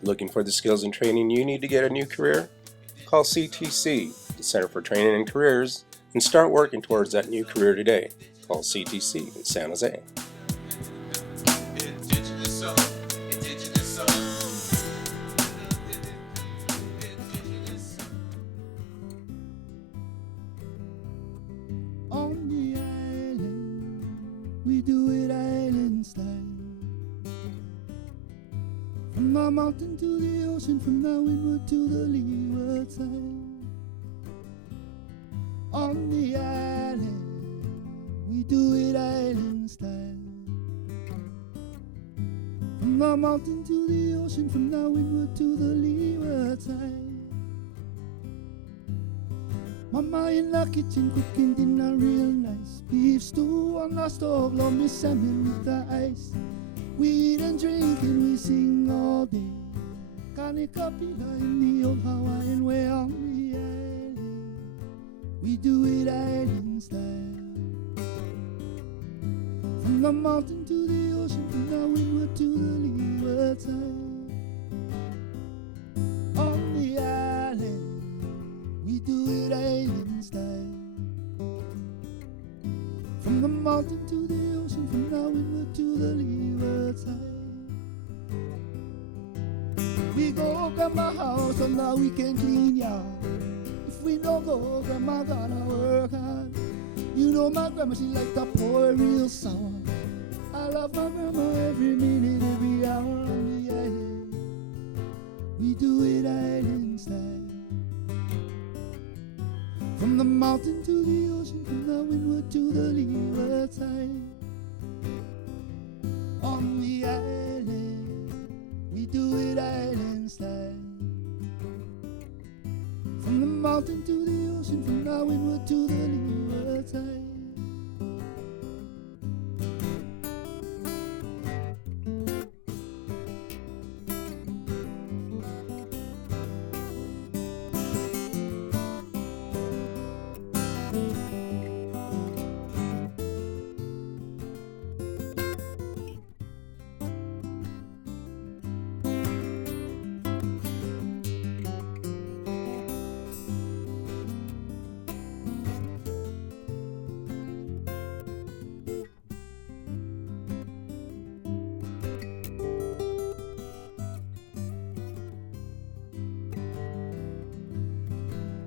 Looking for the skills and training you need to get a new career? Call CTC, the Center for Training and Careers, and start working towards that new career today. Call CTC in San Jose. On the island, we do it island style. From the mountain to the ocean, from the windward to the leeward side. On the island, we do it island style. From the mountain to the ocean, from the windward to the leeward side. Mama in the kitchen cooking dinner real nice. Beef stew on the stove, love me salmon with the ice. We eat and drink and we sing all day. Cihuapilli in the old Hawaiian way. On the island, we do it island style. From the mountain to the ocean, from the windward to the leeward side. On the island, we do it island style. From the mountain to the ocean, from the windward to the leeward side. We go grandma house on the weekend clean yard. If we don't go, grandma gotta work hard. You know my grandma, she like to pour real sour. I love my grandma every minute, every hour. On the island, we do it island style. From the mountain to the ocean, from the windward to the leeward side. On the island, we do it island style. From the mountain to the ocean, from the windward to the leeward side.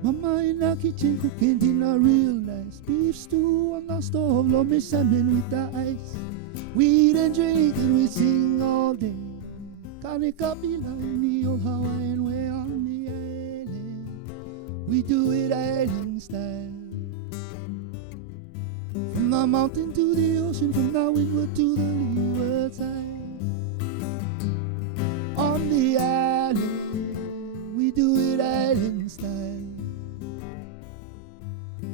Mama in the kitchen cooking dinner real nice. Beef stew on the stove, love me salmon with the ice. We eat and drink and we sing all day. Cihuapilli in the old Hawaiian way. On the island, we do it island style. From the mountain to the ocean, from the windward to the leeward side. On the island, we do it island style.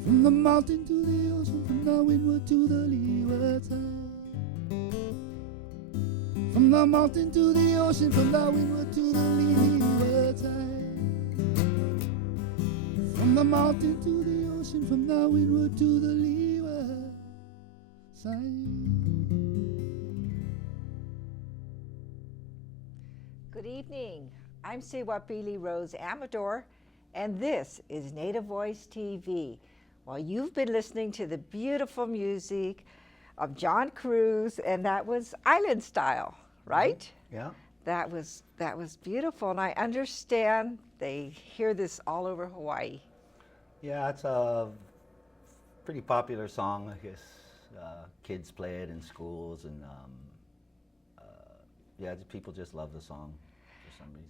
From the mountain to the ocean, from the windward to the leeward side. From the mountain to the ocean, from the windward to the leeward side. From the mountain to the ocean, from the windward to the leeward side. Good evening. I'm Cihuapilli Rose Amador, and this is Native Voice TV. Well, you've been listening to the beautiful music of John Cruz, and that was Island Style, right? Yeah. That was beautiful, and I understand they hear this all over Hawaii. Yeah, it's a pretty popular song, I guess. Kids play it in schools, and yeah, people just love the song for some reason.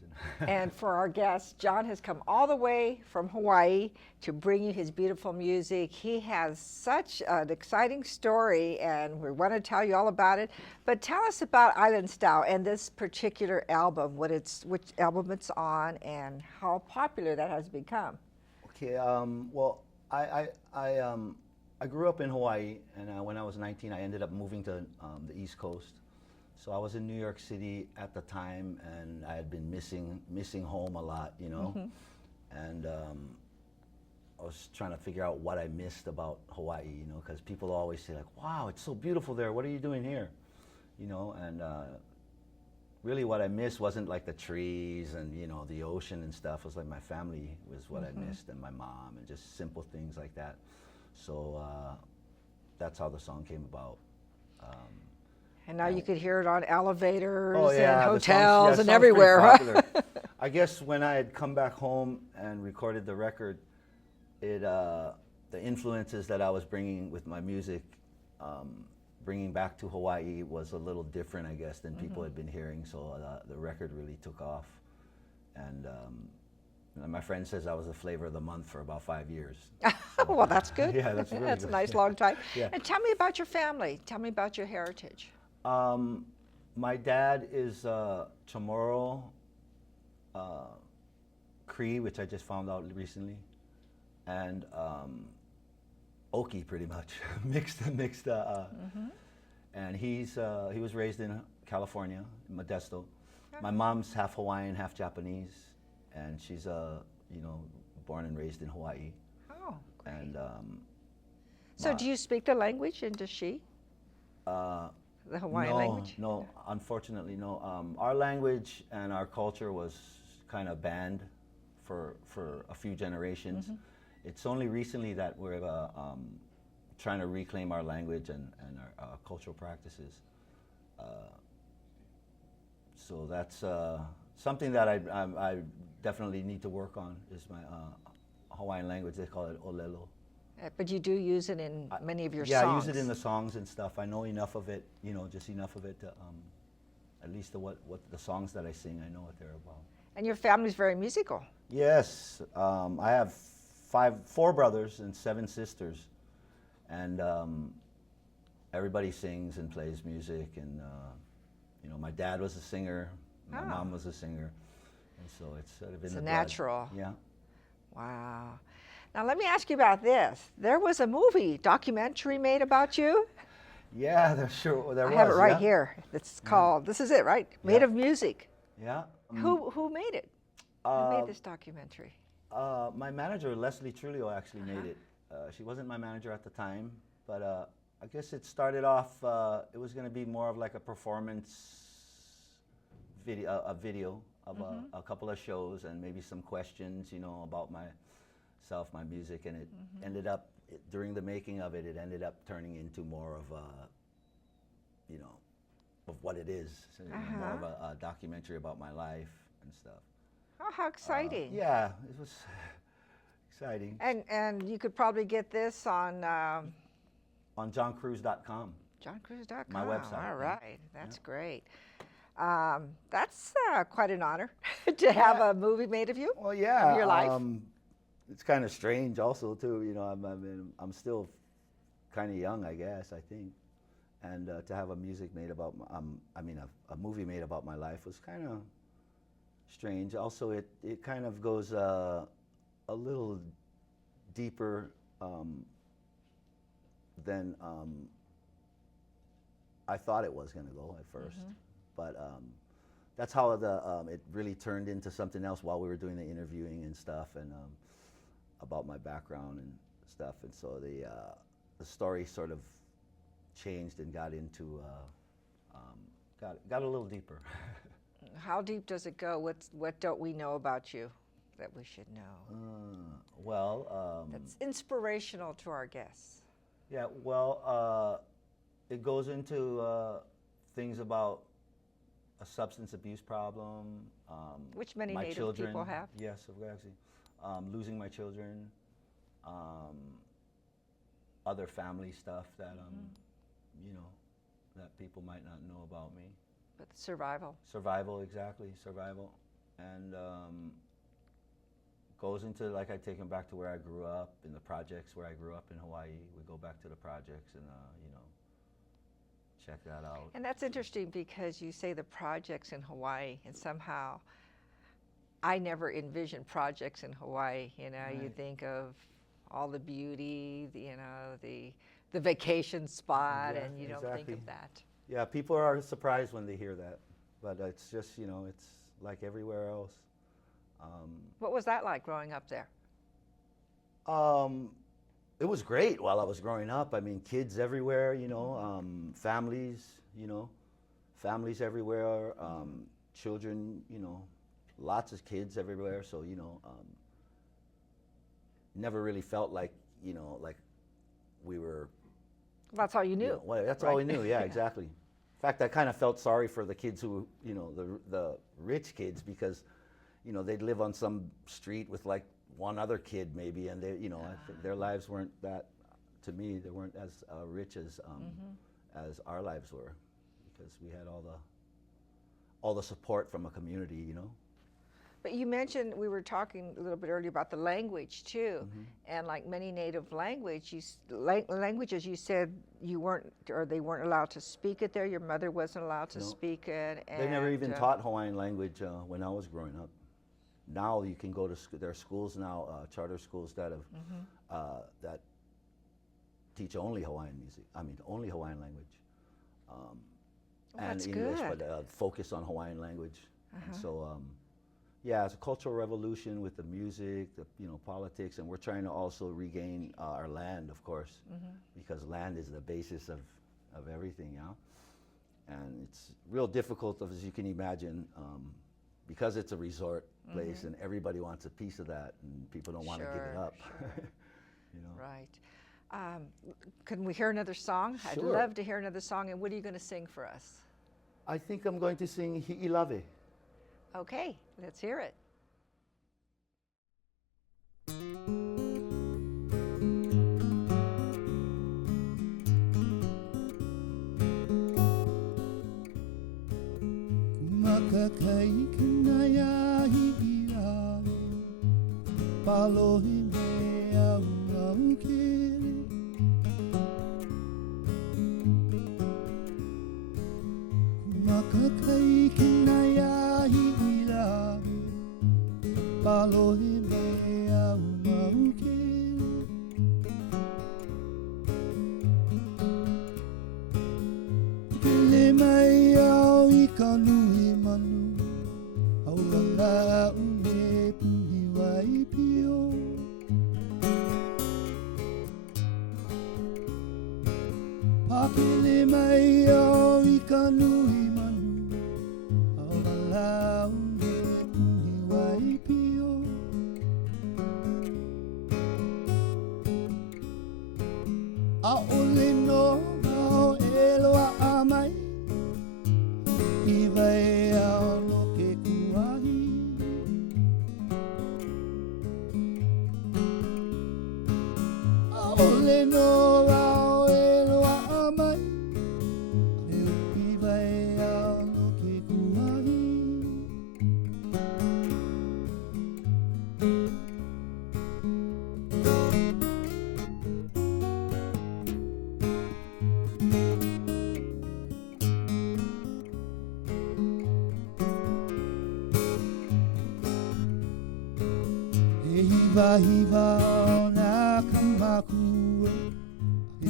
And for our guest, John has come all the way from Hawaii to bring you his beautiful music. He has such an exciting story, and we want to tell you all about it. But tell us about Island Style and this particular album, which album it's on, and how popular that has become. Okay, well, I grew up in Hawaii, and when I was 19, I ended up moving to the East Coast. So I was in New York City at the time, and I had been missing home a lot, you know. Mm-hmm. And I was trying to figure out what I missed about Hawaii, you know, because people always say like, "Wow, it's so beautiful there. What are you doing here?" You know, and really what I missed wasn't like the trees and, you know, the ocean and stuff. It was like my family was what I missed, and my mom, and just simple things like that. So that's how the song came about. And now you could hear it on elevators Oh, yeah, and the song's- hotels the and song's everywhere. pretty Huh? popular. I guess when I had come back home and recorded the record, the influences that I was bringing with my music, bringing back to Hawaii was a little different, I guess, than people had been hearing. So the record really took off, and my friend says I was the flavor of the month for about 5 years. Well, that's good. Yeah, that's really That's good. a nice long time. Yeah. And tell me about your family. Tell me about your heritage. My dad is Chamorro, Cree, which I just found out recently, and Okie, pretty much mixed. And he was raised in California, Modesto. My mom's half Hawaiian, half Japanese, and she's born and raised in Hawaii. Oh, great. And So do you speak the language, and does she? The Hawaiian language? No, unfortunately, no. Our language and our culture was kind of banned for a few generations. It's only recently that we're trying to reclaim our language and our cultural practices. So that's something that I definitely need to work on, is my Hawaiian language. They call it olelo. But you do use it in many of your Yeah, songs. I use it in the songs and stuff. I know enough of it, just enough of it to, at least what the songs that I sing, I know what they're about. And your family's very musical. Yes, I have 4 brothers and 7 sisters, and everybody sings and plays music. And my dad was a singer, my mom was a singer, and so it's sort of in It's the a blood. natural. Yeah. Wow. Now let me ask you about this. There was a documentary made about you. Yeah, there was. I have it right yeah. here. It's called, this is it, right? Made of Music. Yeah. Who made it? Who made this documentary? My manager, Leslie Trulio, actually made it. She wasn't my manager at the time, but I guess it started off, it was going to be more of like a performance video, a video of a couple of shows and maybe some questions, about myself, my music, and it ended up, during the making of it, it ended up turning into more of of what it is, more of a documentary about my life and stuff. Oh, how exciting. Yeah, it was exciting. And you could probably get this on On johncruz.com. johncruz.com. My website, All yeah. right. That's great. That's quite an honor to have a movie made of you. Well, yeah. Of your life. It's kind of strange also too, I'm still kind of young, I guess, I think. And to have a music made about, a movie made about my life was kind of strange. Also, it kind of goes a little deeper than I thought it was going to go at first. But that's how it really turned into something else while we were doing the interviewing and stuff, and about my background and stuff. And so the story sort of changed and got into got a little deeper. How deep does it go? What don't we know about you that we should know? That's inspirational to our guests. Yeah, well, it goes into things about a substance abuse problem. Which many my Native children, people have. Yes, actually. Losing my children. Other family stuff that, that people might not know about me. But survival. Survival, exactly, survival. And goes into, like, I take them back to where I grew up, in the projects where I grew up in Hawaii. We go back to the projects and, check that out. And that's interesting because you say the projects in Hawaii, and somehow I never envisioned projects in Hawaii. Right. You think of all the beauty, the vacation spot, Yeah, and you don't think of that. Yeah, people are surprised when they hear that, but it's just, it's like everywhere else. What was that like growing up there? It was great while I was growing up. I mean, kids everywhere, families, families everywhere, children, you know, lots of kids everywhere. So, you know, never really felt like, you know, like we were. That's all you knew. You know, well, that's right? all we knew. Yeah, exactly. In fact, I kind of felt sorry for the kids who, you know, the rich kids, because, you know, they'd live on some street with like one other kid maybe, and they, you know, I think their lives weren't that. To me, they weren't as rich as our lives were, because we had all the support from a community, you know. But you mentioned, we were talking a little bit earlier about the language too, and like many native languages, you said you weren't, or they weren't allowed to speak it there. Your mother wasn't allowed to speak it. And they never even taught Hawaiian language when I was growing up. Now you can go to there are schools now, charter schools that have that teach only Hawaiian music. I mean, only Hawaiian language, and English, good. but focus on Hawaiian language. And so. Yeah, it's a cultural revolution with the music, the, you know, politics, and we're trying to also regain our land, of course, because land is the basis of everything, you know? And it's real difficult, as you can imagine, because it's a resort place and everybody wants a piece of that, and people don't want to give it up. You know? Right. Can we hear another song? Sure. I'd love to hear another song, and what are you going to sing for us? I think I'm going to sing Hi'ilave. Okay, let's hear it. Makakai kinaya hi'ilave, palohi me au au kere. Makakai kinaya hi'ilave, palohi me au au kere. Pile mai au I ka nui manu, au langa une puhi wai pio. Papile mai au I ka nui manu, au langa une puhi wai pio. A ole no au eloa amai, I vai au no ke kuahi. A ole no au eloa amai, I vai au no ke kuahi. E hiva o nā kamakua, e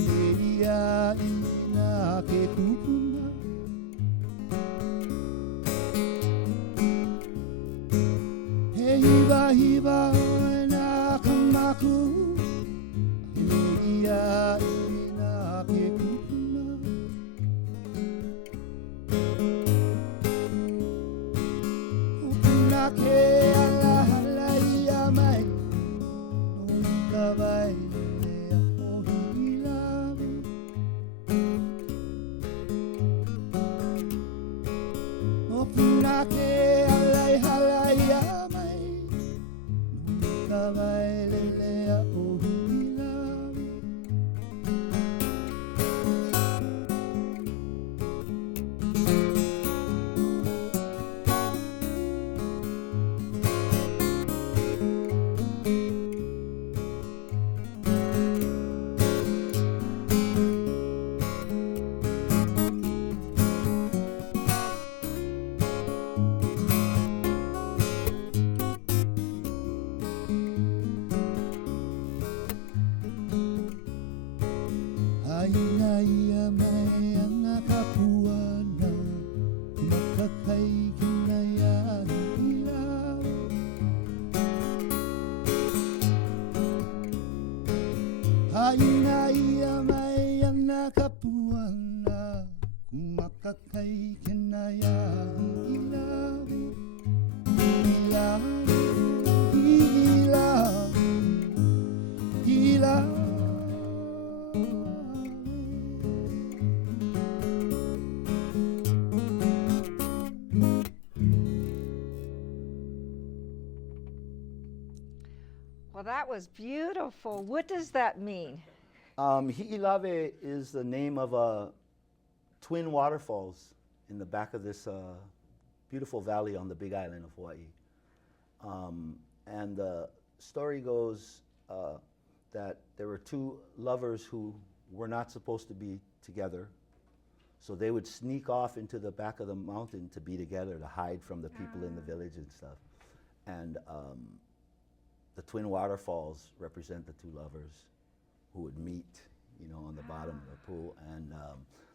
ia I nā ke kupuna. E hiva o nā kamakua, e ia I nā ke kupuna. Kupuna ke ala hala ia mai, no I ka vai lea o hi'ilave. Kupuna ke ala hala ia mai, no I ka vai lea o hi'ilave. Aina ia mai ana ka puana, makakai kina ia hi'ilave. Aina ia mai ana ka puana, makakai kina Well, that was beautiful. What does that mean? Hi'ilave is the name of twin waterfalls in the back of this beautiful valley on the Big Island of Hawaii. And the story goes that there were two lovers who were not supposed to be together. So they would sneak off into the back of the mountain to be together, to hide from the people in the village and stuff. And the twin waterfalls represent the two lovers who would meet, you know, on the bottom of the pool. And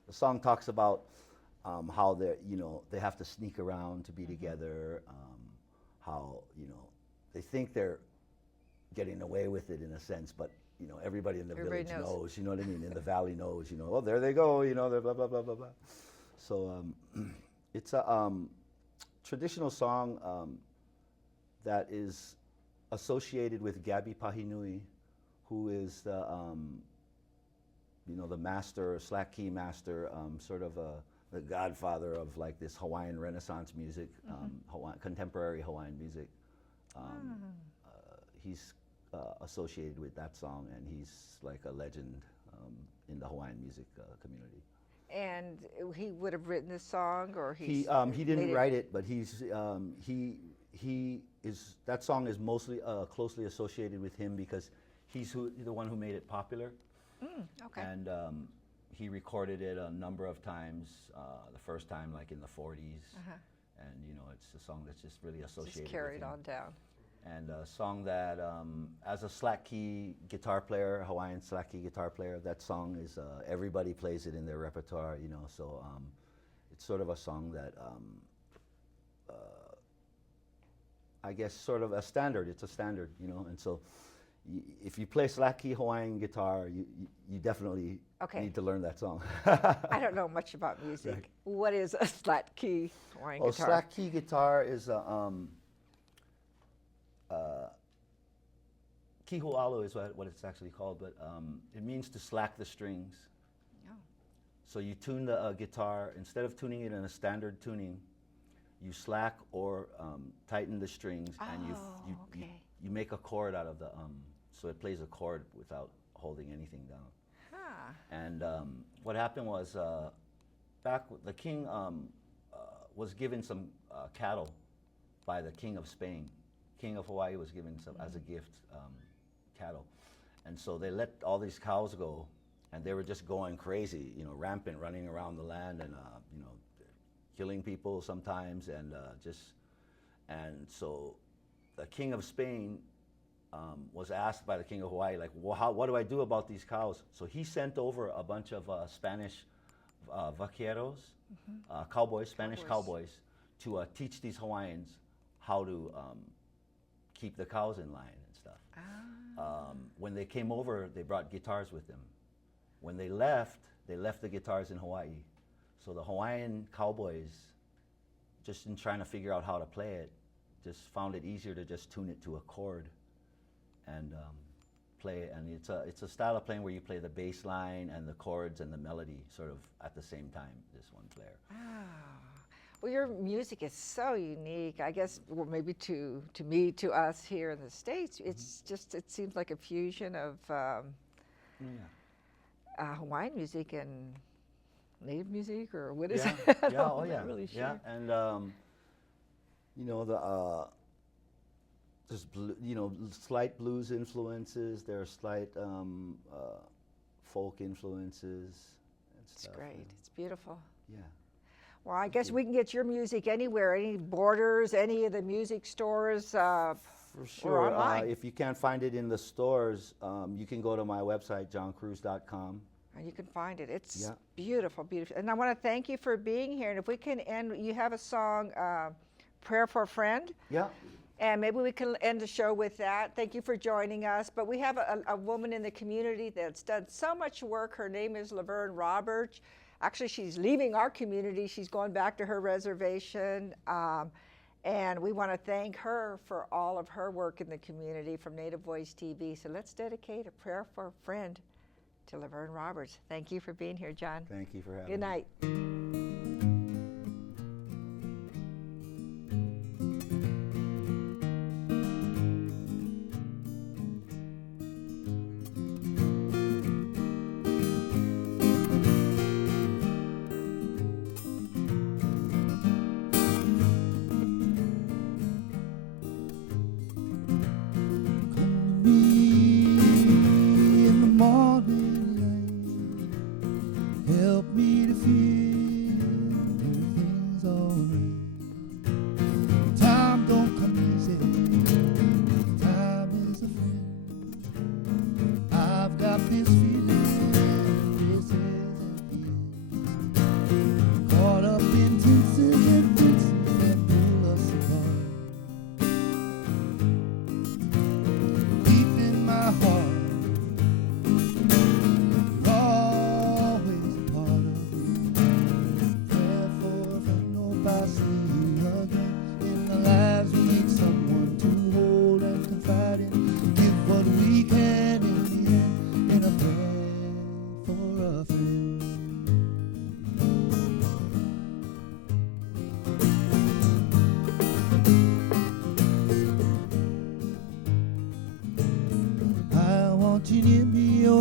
the song talks about how they, you know, they have to sneak around to be together. How, you know, they think they're getting away with it in a sense, but you know, everybody in the village knows, you know what I mean? In the valley knows, you know, oh, there they go, you know, they're blah, blah, blah, blah, blah. So it's a traditional song that is associated with Gabi Pahinui, who is the, you know, the master, slack key master, sort of the godfather of like this Hawaiian Renaissance music, contemporary Hawaiian music. He's associated with that song, and he's like a legend in the Hawaiian music community. And he would have written this song, or he didn't write it, but he's he is, that song is mostly closely associated with him because he's the one who made it popular. Okay. And he recorded it a number of times. The first time, like in the 40s, and you know, it's a song that's just really associated. Just carried with him. on down. And a song that, as a slack key guitar player, Hawaiian slack key guitar player, that song is, everybody plays it in their repertoire, you know, so it's sort of a song that, I guess sort of a standard, it's a standard, you know, and so if you play slack key Hawaiian guitar, you definitely need to learn that song. I don't know much about music. Right. What is a slack key Hawaiian guitar? Slack key guitar is a, kihualo is what it's actually called, but it means to slack the strings. Oh. So you tune the guitar, instead of tuning it in a standard tuning, you slack or tighten the strings, and you make a chord out of the, so it plays a chord without holding anything down. And what happened was, back the king was given some cattle by the king of Spain. King of Hawaii was given some as a gift cattle, and so they let all these cows go, and they were just going crazy, you know, rampant, running around the land, and you know, killing people sometimes, and and so the king of Spain was asked by the king of Hawaii, like, well, what do I do about these cows? So he sent over a bunch of Spanish vaqueros, cowboys, Spanish cowboys, to teach these Hawaiians how to keep the cows in line and stuff. When they came over, they brought guitars with them. When they left the guitars in Hawaii. So the Hawaiian cowboys, just in trying to figure out how to play it, just found it easier to just tune it to a chord and play it. And it's a style of playing where you play the bass line and the chords and the melody sort of at the same time, this one player. Well, your music is so unique. I guess, well, maybe to me, to us here in the States, it's just, it seems like a fusion of Hawaiian music and Native music, or what is it? I'm not really sure. Yeah, and you know, there's you know, slight blues influences. There are slight folk influences and stuff. It's great. It's beautiful. Yeah. Well, I guess we can get your music anywhere, any Borders, any of the music stores. For sure. Or online. If you can't find it in the stores, you can go to my website, johncruz.com. And you can find it. It's beautiful, beautiful. And I want to thank you for being here. And if we can end, you have a song, Prayer for a Friend. Yeah. And maybe we can end the show with that. Thank you for joining us. But we have a woman in the community that's done so much work. Her name is Laverne Roberts. Actually, she's leaving our community. She's going back to her reservation. And we want to thank her for all of her work in the community from Native Voice TV. So let's dedicate a prayer for a friend to Laverne Roberts. Thank you for being here, John. Thank you for having me. Good night.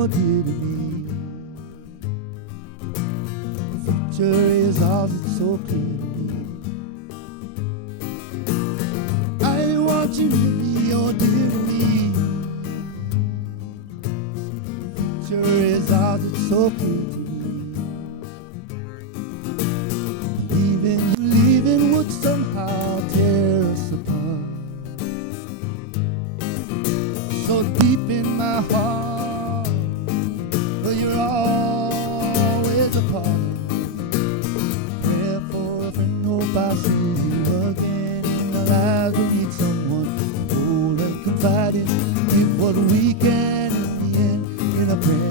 oh dear to me. The future is ours, it's so clear to me. I want you near me, oh dear to me. The future is ours, it's so clear to me. Leaving would somehow tear us apart. So deep in my heart, but you're always a part. Prayer for a friend, hope I see you again. In our lives we need someone to hold and confide in. Give what we can in the end in a prayer.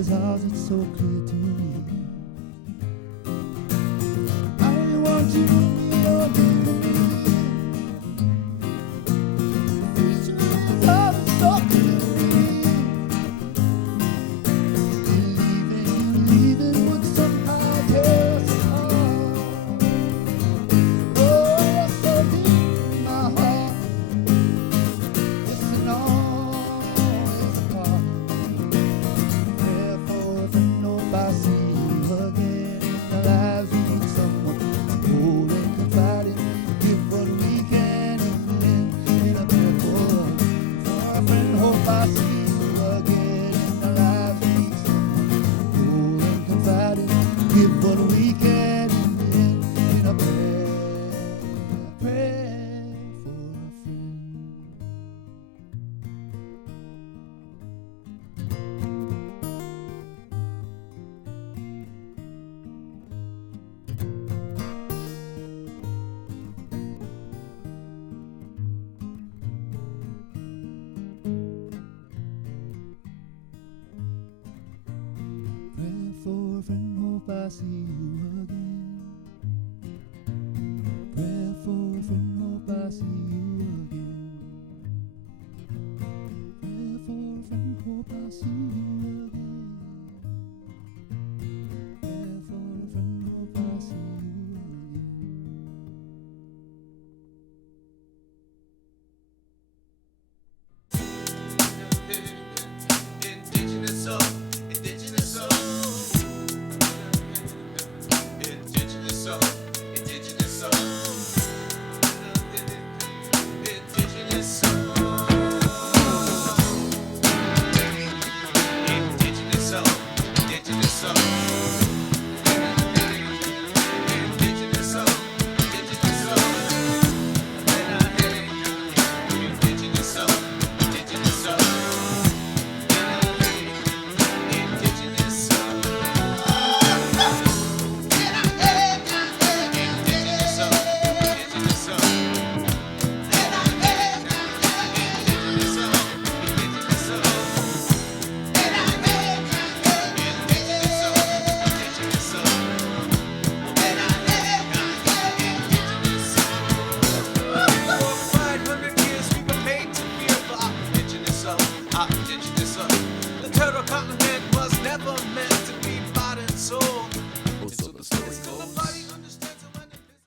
Is ours, it's so clear to me. I want you to be your dear to me. The future is ours, it's so clear to me. Leaving would somehow tear us apart. Oh, so deep in my heart, listen always apart. I see you again in our lives. We need someone to hold and confide in. Give what we can in a prayer for a friend. Hope I see you again in our lives. We need someone to hold and confide in. Give what we can in a prayer for a friend. For a friend, hope I see you again. Prayer for a friend, hope I see you again. Prayer for a friend, hope I see you again. Prayer for a friend, hope I see you again. Indigenous soul, indigenous soul. Indigenous soul, indigenous soul. Indigenous soul. Indigenous soul, indigenous soul. Indigenous soul, indigenous soul. Indigenous soul, indigenous soul. The turtle continent